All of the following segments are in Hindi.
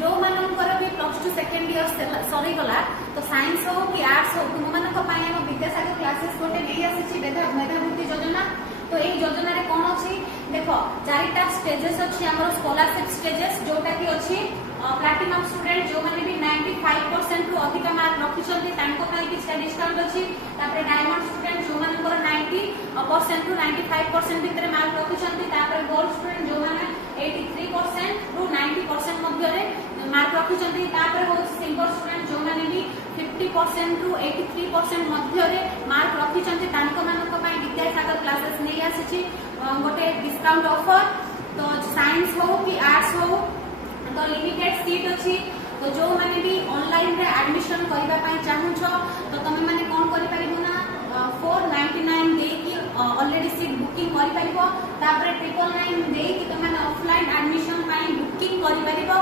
जो मानकर भी +2 सेकेंड इयर सरीगला तो साइंस हो कि आर्ट्स हो तुम मान विद्यासागर क्लासेस गोटे नहीं आसी मेधावृत्ति योजना। तो यही योजना रे कौन अच्छी देख 4टा स्टेजेस अच्छी आम स्कॉलरशिप स्टेजेस जोटा कि अच्छी प्लैटिनम स्टूडेंट जो मैंने भी 95% रु अधिक मार्क रखिंट किसी डिस्काउंट अच्छी। डायमंड स्टूडेंट जो मान 90% रु 95% भितर मार्क रखिंट। गोल्ड स्टूडेंट जो मैंने 83% रु 90% मध्य मार्क रखिंट। सिल्वर स्टूडेंट जो मैंने भी 50% रु 83% मध्य मार्क रखिंट विद्यासागर क्लासेस नहीं आसी गोटे डिस्काउंट ऑफर। तो साइंस हो कि आर्ट्स हो तो लिमिटेड सीट अच्छी। तो जो मैंने भी ऑनलाइन रे एडमिशन करबा चाहूछ तो तुम मैंने कौन कर पारिबो ना 499 दे कि ऑलरेडी सीट बुकिंग कर पारिबो। तापर 999 दे कि तुम मैंने ऑफलाइन एडमिशन पाई बुकिंग कर पारिबो।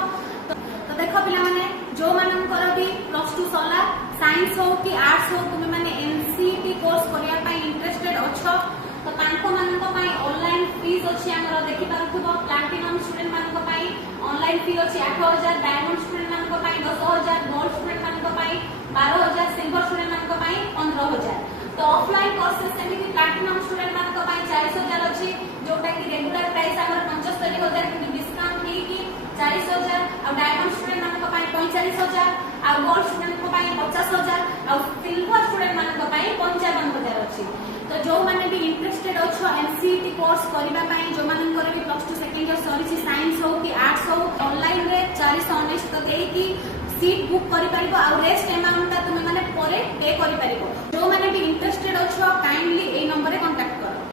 तो देखो पिला माने जो मानकर भी +2 सला साइंस हो कि आर्ट्स हो तुम मैंने एनसीईटी कोर्स करिया पाई इंटरेस्टेड अछो तो तांको मानक पाई ऑनलाइन फीस अछि हमर देखि पारुथबो। प्लैटिनम स्टूडेंट मानक पाई ऑनलाइन फी अछि 8000, डायमंड स्टूडेंट मानक पाई 10000, गोल्ड स्टूडेंट मानक पाई 12000, सिल्वर स्टूडेंट मानक पाई 15000। तो ऑफलाइन कोर्सेस सेमिति प्लैटिनम स्टूडेंट मानक पाई 40000 अछि जोटा कि रेगुलर प्राइस हमर 75000 कि डिस्काउंट हे कि 40000 और डायमंड स्टूडेंट मानक पाई 45000 और गोल्ड स्टूडेंट को पाई 50000 और सिल्वर स्टूडेंट मानक पाई 55000 अछि। तो जो माने भी इंटरेस्टेड अच्छो एनसीईटी कोर्स करबा पाई जो मानकर भी +2 सेकेंड इयर सरीची साइंस हो कि आर्ट्स हो ऑनलाइन रे 419 तो दे कि सीट बुक करि परिबो और रेस्ट अमाउंट तुम माने परे पे करि परिबो। जो माने भी इंटरेस्टेड अच्छो काइंडली ए नंबर रे